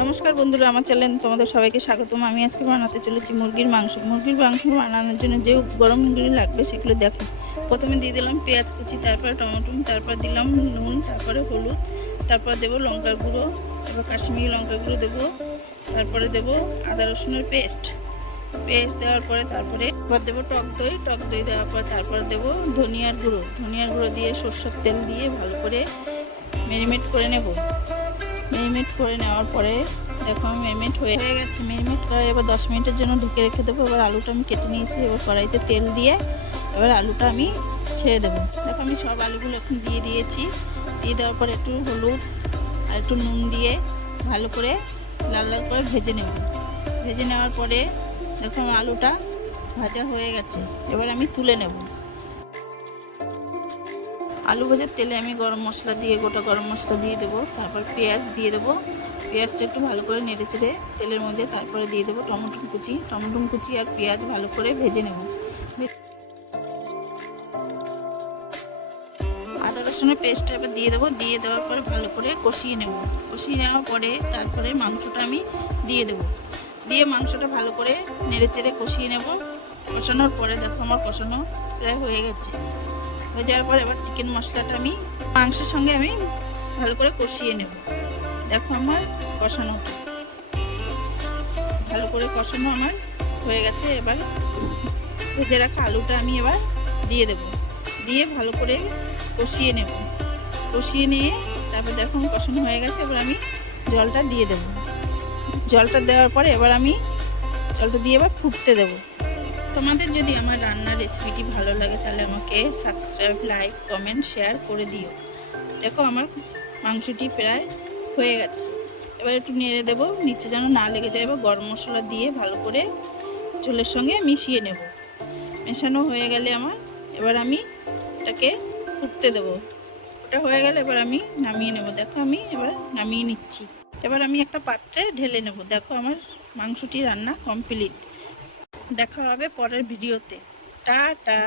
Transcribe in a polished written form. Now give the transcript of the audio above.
নমস্কার বন্ধুরা, আমার চ্যানেল তোমাদের সবাইকে স্বাগতম। আমি আজকে বানাতে চলেছি মুরগির মাংস। মুরগির মাংস বানানোর জন্য যে গরমগুলি লাগবে সেগুলো দেখো। প্রথমে দিয়ে দিলাম পেঁয়াজ কুচি, তারপরে টমেটো, তারপর দিলাম নুন, তারপরে হলুদ, তারপর দেবো লঙ্কার গুঁড়ো, তারপর কাশ্মীরি লঙ্কার গুঁড়ো দেবো, তারপরে দেবো আদা রসুনের পেস্ট দেওয়ার পরে তারপরে এবার দেবো টক দই দেওয়ার পর তারপরে দেবো ধনিয়ার গুঁড়ো দিয়ে সরষের তেল দিয়ে ভালো করে ম্যারিনেট করে নেব। ম্যারিনেট করে নেওয়ার পরে দেখো ম্যারিনেট হয়ে গেছে। ম্যারিনেট করে এবার 10 মিনিটের জন্য ঢেকে রেখে দেবো। এবার আলুটা আমি কেটে নিয়েছি। এবার কড়াইতে তেল দিয়ে এবার আলুটা আমি ছেড়ে দেবো। দেখো আমি সব আলুগুলো এখন দিয়ে দিয়েছি। দিয়ে দেওয়ার পরে একটু হলুদ আর একটু নুন দিয়ে ভালো করে লাল লাল করে ভেজে নেব। ভেজে নেওয়ার পরে দেখো আমার আলুটা ভাজা হয়ে গেছে। এবার আমি তুলে নেব। আলু ভাজার তেলে আমি গোটা গরম মশলা দিয়ে দেবো। তারপর পেঁয়াজ দিয়ে দেবো। পেঁয়াজটা একটু ভালো করে নেড়ে চেড়ে তেলের মধ্যে তারপরে দিয়ে দেবো টমেটো কুচি আর পেঁয়াজ ভালো করে ভেজে নেব। আদা রসুনের পেস্টটা এবার দিয়ে দেবো। দিয়ে দেওয়ার পরে ভালো করে কষিয়ে নেব। কষিয়ে নেওয়ার পরে তারপরে মাংসটা আমি দিয়ে দেবো। দিয়ে মাংসটা ভালো করে নেড়ে চেড়ে কষিয়ে নেব। কষানোর পরে দেখো আমার কষানো প্রায় হয়ে গেছে। হয়ে যাওয়ার পর এবার চিকেন মশলাটা আমি মাংসের সঙ্গে আমি ভালো করে কষিয়ে নেব। দেখো আমার কষানোটা ভালো করে কষানো আমার হয়ে গেছে। এবার ভেজে রাখা আলুটা আমি এবার দিয়ে দেব। দিয়ে ভালো করে কষিয়ে নেব। কষিয়ে নিয়ে তারপর দেখো কষানো হয়ে গেছে। এবার আমি জলটা দিয়ে দেব। জলটা দেওয়ার পরে এবার আমি জলটা দিয়ে এবার ফুটতে দেবো। তোমাদের যদি আমার রান্নার রেসিপিটি ভালো লাগে তাহলে আমাকে সাবস্ক্রাইব, লাইক, কমেন্ট, শেয়ার করে দিও। দেখো আমার মাংসটি প্রায় হয়ে গেছে। এবার একটু নেড়ে দেবো নিচে যেন না লেগে যায়। এবার গরম মশলা দিয়ে ভালো করে ঝোলের সঙ্গে মিশিয়ে নেব। মেশানো হয়ে গেলে এবার আমি এটাকে ফুটতে দেবো। ওটা হয়ে গেলে এবার আমি নামিয়ে নেব। দেখো আমি এবার নামিয়ে নিচ্ছি। এবার আমি একটা পাত্রে ঢেলে নেব। দেখো আমার মাংসটি রান্না কমপ্লিট। দেখা হবে পরের ভিডিওতে। টাটা।